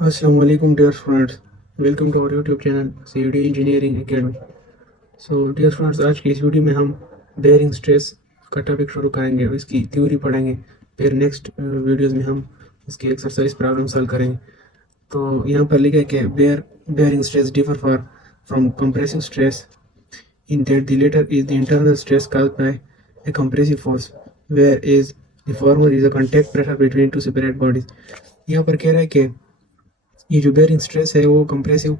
Assalamualaikum dear friends, welcome to our YouTube channel CD engineering academy. So dear friends, आज की इस video में हम बेयरिंग स्ट्रेस का टॉपिक शुरू करेंगे और इसकी थ्योरी पढ़ेंगे। फिर नेक्स्ट वीडियोस में हम इसकी एक्सरसाइज प्रॉब्लम सॉल्व करेंगे। तो यहाँ पर लिखा है कि bearing stress differ for from compressive stress in that the latter is the internal stress caused by a compressive force, whereas the former is a contact pressure between two separate bodies। यहाँ पर कह रहा है कि ये जो bearing stress है वो कंप्रेसिव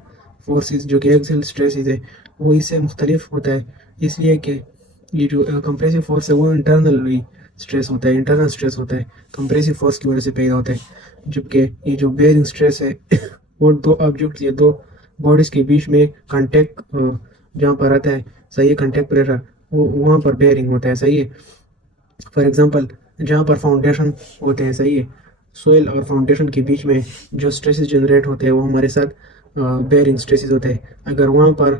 फोर्सेस जो कि एक्सियल स्ट्रेसेस है वो इससे मुख्तलिफ होता है, इसलिए कि ये जो कंप्रेसिव फोर्स है वो इंटरनल स्ट्रेस होता है, इंटरनल स्ट्रेस होता है, कंप्रेसिव फोर्स की वजह से पैदा होता है। जबकि ये जो बेयरिंग स्ट्रेस है वो दो ऑब्जेक्ट्स या दो बॉडीज के बीच में कांटेक्ट जहाँ पर आता है, सही है, कांटेक्ट प्रेशर, वो वहाँ पर बेयरिंग होता है, सही है। फॉर एग्जांपल, जहाँ पर फाउंडेशन होते हैं, सही है, सोइल और फाउंडेशन के बीच में जो स्ट्रेसेस जनरेट होते हैं वो हमारे साथ बेयरिंग स्ट्रेसेस होते हैं। अगर वहाँ पर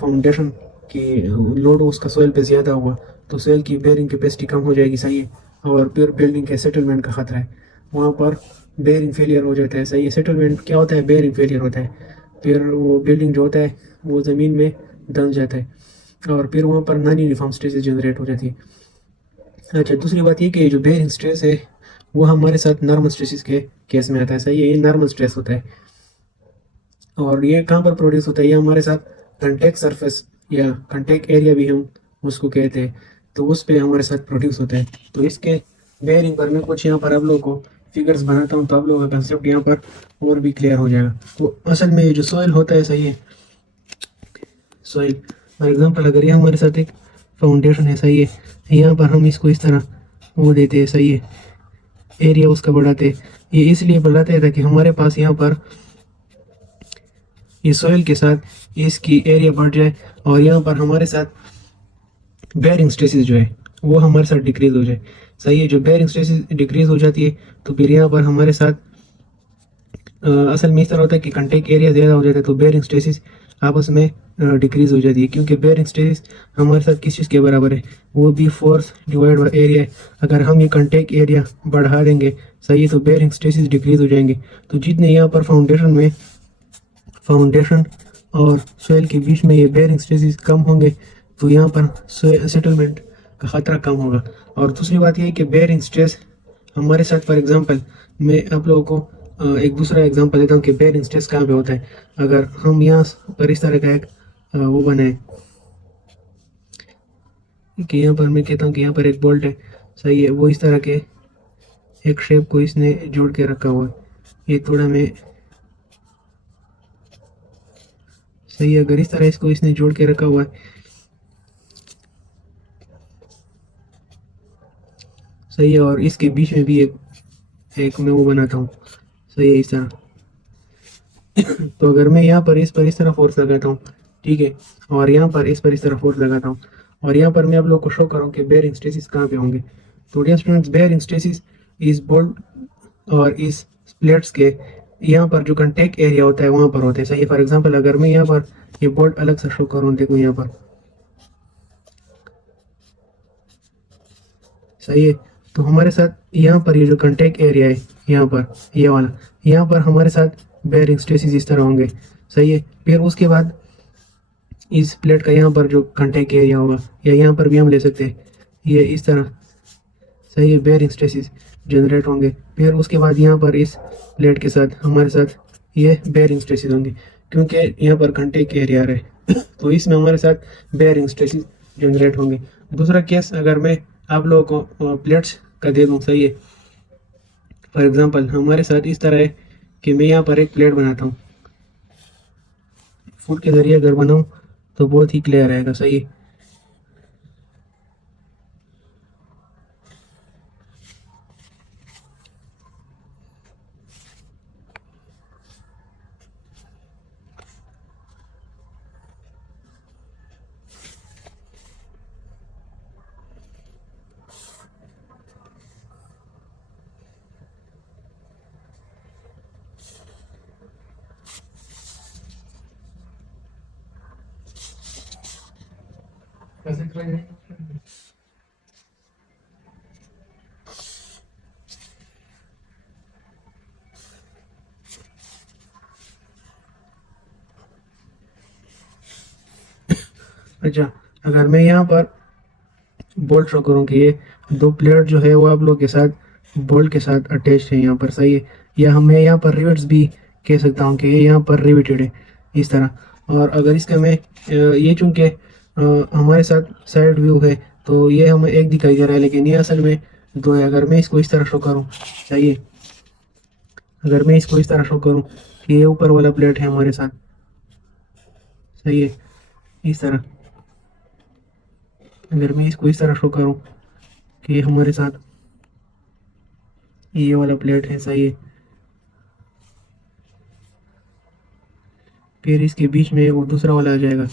फाउंडेशन की लोड उसका सोइल पे ज़्यादा हुआ तो सोइल की बेयरिंग कैपेसिटी कम हो जाएगी, सही है, और फिर बिल्डिंग के सेटलमेंट का ख़तरा है, वहाँ पर बेयरिंग फेलियर हो जाता है, सही है। सेटलमेंट क्या होता है? बेयरिंग फेलियर होता है, फिर वो बिल्डिंग जो होता है वो ज़मीन में दल जाता है और फिर वहाँ पर नॉन यूनिफॉर्म स्ट्रेसेस जनरेट हो जाती है। अच्छा, दूसरी बात ये कि जो बेयरिंग स्ट्रेस है वो हमारे साथ नॉर्मल स्ट्रेसेस के केस में आता है, सही है, ये नॉर्मल स्ट्रेस होता है। और ये कहाँ पर प्रोड्यूस होता है? ये हमारे साथ कंटेक्ट सरफेस या कंटेक्ट एरिया भी हम उसको कहते हैं, तो उस पे हमारे साथ प्रोड्यूस होता है। तो इसके बेयरिंग पर मैं कुछ यहाँ पर आप लोगों को फिगर्स बनाता हूँ, तो आप लोगों का कंसेप्ट यहाँ पर और भी क्लियर हो जाएगा। तो असल में ये जो सॉइल होता है, सही है, सॉइल फॉर एग्जांपल, अगर ये हमारे साथ एक फाउंडेशन है, सही है, यहाँ पर हम इसको इस तरह वो देते हैं, सही है, एरिया उसका बढ़ाते हैं। ये इसलिए बढ़ाते हैं ताकि हमारे पास यहाँ पर ये सॉइल के साथ इसकी एरिया बढ़ जाए और यहाँ पर हमारे साथ बेयरिंग स्ट्रेसेस जो है वो हमारे साथ डिक्रीज हो जाए, सही है। जो बेयरिंग स्ट्रेसेस डिक्रीज हो जाती है तो फिर यहाँ पर हमारे साथ असल में इस तरह होता है कि कंटेक्ट एरिया ज़्यादा हो जाता है तो बेयरिंग स्ट्रेसेस आपस में डिक्रीज हो जाती है, क्योंकि बेयरिंग स्ट्रेसेस हमारे साथ किस चीज़ के बराबर है? वो भी फोर्स डिवाइड बाय एरिया है। अगर हम ये कंटेक्ट एरिया बढ़ा देंगे, सही है, तो बेयरिंग स्ट्रेसेस डिक्रीज हो जाएंगे। तो जितने यहाँ पर फाउंडेशन और सोयल के बीच में ये बेयरिंग स्ट्रेसेस कम होंगे तो यहाँ पर सेटलमेंट का ख़तरा कम होगा। और दूसरी बात यह है कि बेयरिंग स्ट्रेस हमारे साथ, फॉर एग्जांपल, मैं आप लोगों को एक दूसरा एग्जांपल देता हूँ कि बेयरिंग स्ट्रेस कहाँ पे होता है। अगर हम यहाँ पर इस तरह का एक वो बनाए कि यहाँ पर मैं कहता हूँ कि यहाँ पर एक बोल्ट है, सही है, वो इस तरह के एक शेप को इसने जोड़ के रखा हुआ है, ये थोड़ा मैं, सही है, अगर इस तरह इसको इसने जोड़ के रखा हुआ है, सही है, और इसके बीच में भी एक एक मैं वो बनाता हूँ, सही है, इस तरह। तो अगर मैं यहाँ पर इस तरह फोर्स लगाता हूँ, ठीक है, और यहाँ पर इस तरह फोर्स लगाता हूँ, और यहाँ पर मैं आप लोग को शो करूँ कि बेयरिंग स्ट्रेसेस कहाँ पे होंगे। तो डियर स्टूडेंट्स, बेयरिंग स्ट्रेसेस इस बोल्ट और इस प्लेट्स के यहाँ पर जो कंटेक्ट एरिया होता है वहाँ पर होते हैं, सही है। फॉर एग्जाम्पल, अगर मैं यहाँ पर ये बोल्ट अलग से शो करूँ, देखो यहाँ पर, सही है, तो हमारे साथ यहाँ पर ये जो कंटेक्ट एरिया है, यहाँ पर ये वाला, यहाँ पर हमारे साथ बेयरिंग स्ट्रेसेस इस तरह होंगे, सही है। फिर उसके बाद इस प्लेट का यहाँ पर जो कांटेक्ट एरिया होगा या यहाँ पर भी हम ले सकते हैं, ये इस तरह, सही है, बेयरिंग स्ट्रेसेस जनरेट होंगे। फिर उसके बाद यहाँ पर इस प्लेट के साथ हमारे साथ ये बेयरिंग स्ट्रेसेस होंगे, क्योंकि यहाँ पर कांटेक्ट एरिया रहे तो इसमें हमारे साथ बेयरिंग स्ट्रेसेस जनरेट होंगे। दूसरा केस अगर मैं आप लोगों को प्लेट्स का दे दूँ, सही है, फॉर एग्जांपल हमारे साथ इस तरह है कि मैं यहाँ पर एक प्लेट बनाता हूँ, फुट के ज़रिए अगर बनाऊँ तो बहुत ही क्लियर आएगा, सही है। अच्छा, अगर मैं यहाँ पर बोल्ट शो करूँ कि ये दो प्लेट जो है वो आप लोग के साथ बोल्ट के साथ अटैच है यहाँ पर, सही है। या हमें यहाँ पर रिवेट्स भी कह सकता हूँ कि ये यहाँ पर रिवेटेड है इस तरह। और अगर इसका मैं ये चूँकि हमारे साथ साइड व्यू है तो ये हमें एक दिखाई दे रहा है, लेकिन ये असल में दो है। अगर मैं इसको इस तरह शो करूँ, सही है, अगर मैं इसको इस तरह शो करूँ कि ये ऊपर वाला प्लेट है हमारे साथ, सही है, इस तरह। अगर मैं इसको इस तरह शो करूँ कि हमारे साथ ये वाला प्लेट है, सही है, फिर इसके बीच में वो दूसरा वाला आ जाएगा।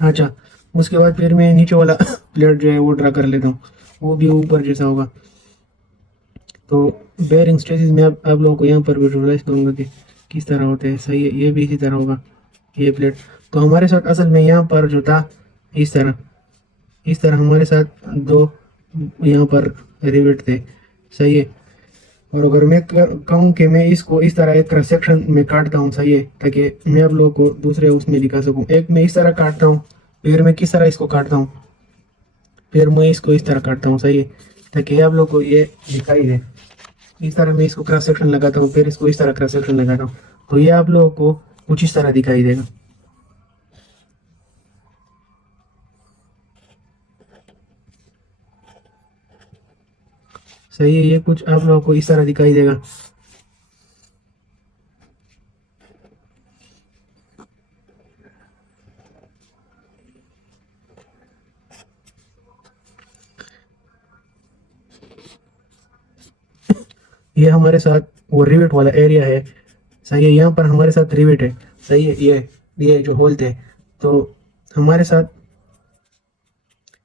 अच्छा, उसके बाद फिर मैं नीचे वाला प्लेट जो है वो ड्रा कर लेता हूँ, वो भी ऊपर जैसा होगा। तो बेयरिंग स्ट्रेसेस में आप लोगों को यहाँ पर विजुअलाइज करूँगा कि किस तरह होते हैं, सही है। ये भी इसी तरह होगा ये प्लेट। तो हमारे साथ असल में यहाँ पर जो था इस तरह हमारे साथ दो यहाँ पर रिवेट थे, सही है। और अगर मैं कहूँ कि मैं इसको इस तरह एक क्रॉस सेक्शन में काटता हूँ, सही है, ताकि मैं आप लोगों को दूसरे उसमें दिखा सकूँ। एक मैं इस तरह काटता हूँ, फिर मैं किस तरह इसको काटता हूँ, फिर मैं इसको इस तरह काटता हूँ, सही है, ताकि आप लोग को ये दिखाई दे। इस तरह मैं इसको क्रॉस सेक्शन लगाता हूँ, फिर इसको इस तरह क्रॉस सेक्शन लगाता हूँ, तो ये आप लोगों को कुछ इस तरह दिखाई देगा, सही है। ये कुछ आप लोगों को इस तरह दिखाई देगा। ये हमारे साथ वो रिवेट वाला एरिया है, सही है। यहाँ पर हमारे साथ रिवेट है, सही है। ये जो होल थे, तो हमारे साथ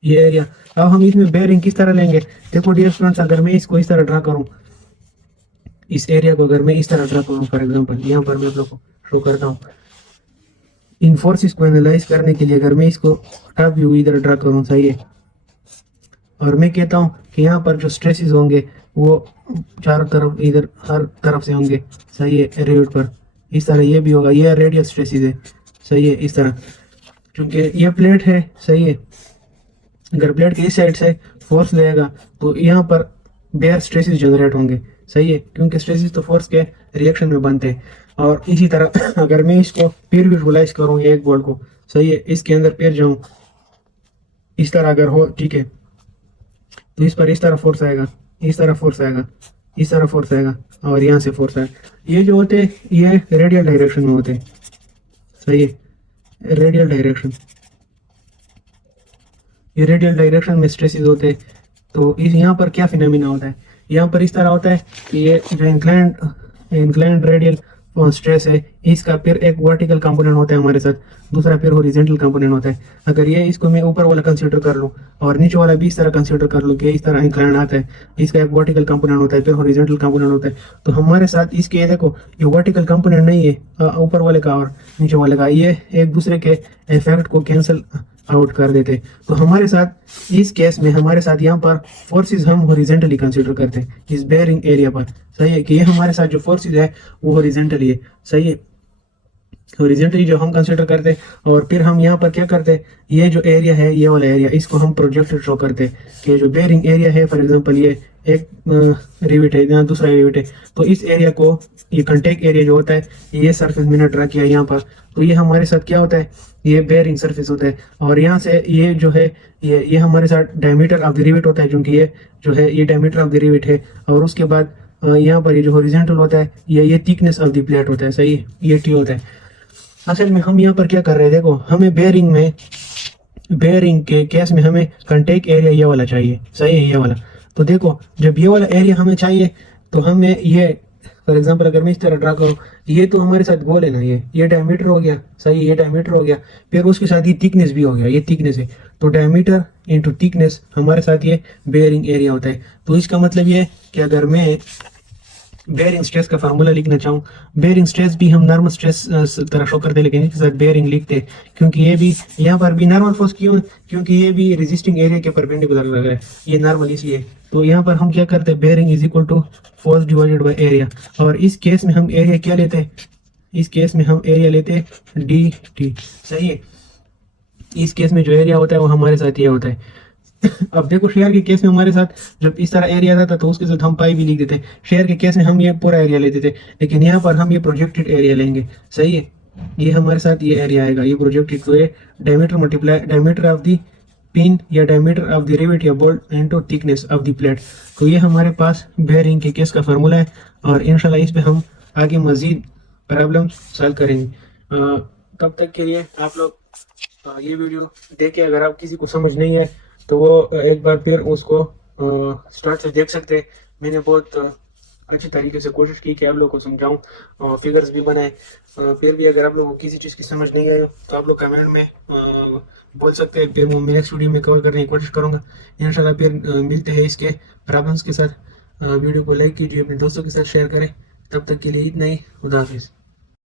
ये एरिया। अब हम इसमें बेयरिंग किस तरह लेंगे, देखो डियर स्टूडेंट्स, अगर मैं इसको इस तरह ड्रा करूँ, इस एरिया को अगर मैं इस तरह ड्रा करूँ, फॉर एग्जांपल यहाँ पर मैं आप लोग को शो करता हूँ। इन फोर्सेस को एनालाइज करने के लिए अगर मैं इसको टॉप व्यू इधर ड्रा करूँ, सही है, और मैं कहता हूँ कि यहाँ पर जो स्ट्रेसेस होंगे वो चारों तरफ इधर हर तरफ से होंगे, सही है, रिवेट पर इस तरह ये भी होगा। ये रेडियल स्ट्रेसेस है, सही है, इस तरह, क्योंकि ये प्लेट है, सही है। अगर प्लेट के इस साइड से फोर्स लगेगा तो यहाँ पर बेयर स्ट्रेसेस जनरेट होंगे, सही है, क्योंकि स्ट्रेसेस तो फोर्स के रिएक्शन में बनते हैं। और इसी तरह अगर मैं इसको फिर विजुअलाइज करूँ एक बॉल को, सही है, इसके अंदर फिर जाऊँ, इस तरह अगर हो, ठीक है, तो इस पर इस तरह फोर्स आएगा, इस तरह फोर्स आएगा, इस तरह फोर्स आएगा, और यहाँ से फोर्स आएगा। ये जो होते हैं ये रेडियल डायरेक्शन में होते हैं, सही है, रेडियल डायरेक्शन, ये रेडियल डायरेक्शन में स्ट्रेसेस होते हैं। तो इस यहाँ पर क्या फिनोमिना होता है, यहाँ पर इस तरह होता है कि ये जो इंक्लाइंड रेडियल स्ट्रेस है, इसका फिर एक वर्टिकल कंपोनेंट होता है हमारे साथ, दूसरा फिर हॉरिजॉन्टल कंपोनेंट होता है। अगर ये इसको मैं ऊपर वाला कंसीडर कर लूँ और नीचे वाला भी इस तरह कंसीडर कर लूँ कि इस तरह इंक्लाइंड आता है, इसका एक वर्टिकल कंपोनेंट होता है, फिर हॉरिजॉन्टल कंपोनेंट होता है, तो हमारे साथ इसके ये देखो ये वर्टिकल कंपोनेंट नहीं है ऊपर वाले का और नीचे वाले का, ये एक दूसरे के इफेक्ट को कैंसिल आउट कर देते। तो हमारे साथ इस केस में हमारे साथ यहाँ पर फोर्सेस हम हॉरिजॉन्टली कंसीडर करते हैं इस बेयरिंग एरिया पर, सही है, कि ये हमारे साथ जो फोर्सेस है वो हॉरिजॉन्टली है, सही है, हॉरिजॉन्टली जो हम कंसीडर करते हैं। और फिर हम यहाँ पर क्या करते हैं, ये जो एरिया है ये वाला एरिया, इसको हम प्रोजेक्टेड शो करते हैं कि जो बेयरिंग एरिया है, फॉर एग्जांपल ये एक रिवेट है, यहाँ दूसरा रिवेट है, तो इस एरिया को ये कंटेक्ट एरिया जो होता है, ये सरफेस मैंने ड्रा किया यहाँ पर, तो ये हमारे साथ क्या होता है, ये बेयरिंग सरफेस होता है। और यहाँ से ये जो है ये हमारे साथ डायमीटर ऑफ द रिवेट होता है, क्योंकि ये जो है ये डायमीटर ऑफ द रिवेट है। और उसके बाद यहाँ पर ये जो हॉरिजॉन्टल होता है ये थिकनेस ऑफ द प्लेट होता है, सही है, ये टी होता है। असल में हम यहाँ पर क्या कर रहे हैं, देखो हमें बेयरिंग के केस में हमें कंटेक्ट एरिया ये वाला चाहिए, सही है, ये वाला। तो देखो जब ये वाला एरिया हमें चाहिए तो हमें ये, फॉर एग्जांपल अगर मैं इस तरह ड्रा करूँ, ये तो हमारे साथ गोल है ना, ये डायमीटर हो गया, सही है, ये डायमीटर हो गया, फिर उसके साथ ये थिकनेस भी हो गया, ये थिकनेस है, तो डायमीटर इंटू थिकनेस हमारे साथ ये बेयरिंग एरिया होता है। तो इसका मतलब ये कि अगर मैं बेयरिंग स्ट्रेस का फार्मूला लिखना चाहूँ, बेयरिंग स्ट्रेस भी हम नॉर्मल स्ट्रेस तरह शो करते हैं, लेकिन इसके साथ बेयरिंग लिखते हैं क्योंकि ये भी यहाँ पर भी नॉर्मल फोर्स क्यों, क्योंकि ये भी रेजिस्टिंग एरिया के परपेंडिकुलर लग रहा है, ये नॉर्मल इसलिए। तो यहाँ पर हम क्या करते हैं, bearing is equal to force divided by area, और इस केस में हम एरिया क्या लेते हैं, इस केस में हम एरिया लेते हैं डी टी, सही है। इस केस में जो एरिया होता है वो हमारे साथ ये होता है। अब देखो शेयर के केस में हमारे साथ जब इस तरह एरिया आता था तो उसके साथ हम पाई भी लिख देते, शेयर के केस में हम ये पूरा एरिया लेते थे, लेकिन यहाँ पर हम ये प्रोजेक्टेड एरिया लेंगे, सही है। ये हमारे साथ ये एरिया आएगा, ये प्रोजेक्टेड, तो ये diameter multiply diameter of the pin या डायमीटर ऑफ द रिवेट या bolt into thickness of the plate. तो ये हमारे पास बेयरिंग के केस का फार्मूला है, और इंशाल्लाह इस पे हम आगे मजीद प्रॉब्लम सॉल्व करेंगे। तब तक के लिए आप लोग ये वीडियो देखे, अगर आप किसी को समझ नहीं है तो वो एक बार फिर उसको स्टार्ट से देख सकते हैं। मैंने बहुत अच्छी तरीके से कोशिश की कि आप लोगों को समझाऊं और फिगर्स भी बनाए। फिर भी अगर आप लोगों को किसी चीज़ की समझ नहीं आई तो आप लोग कमेंट में बोल सकते हैं, फिर मैं नेक्स्ट वीडियो में कवर करने की कोशिश करूंगा इंशाल्लाह। फिर मिलते हैं इसके प्रॉब्लम्स के साथ। वीडियो को लाइक कीजिए, अपने दोस्तों के साथ शेयर करें। तब तक के लिए इतना ही, खुदा हाफिज़।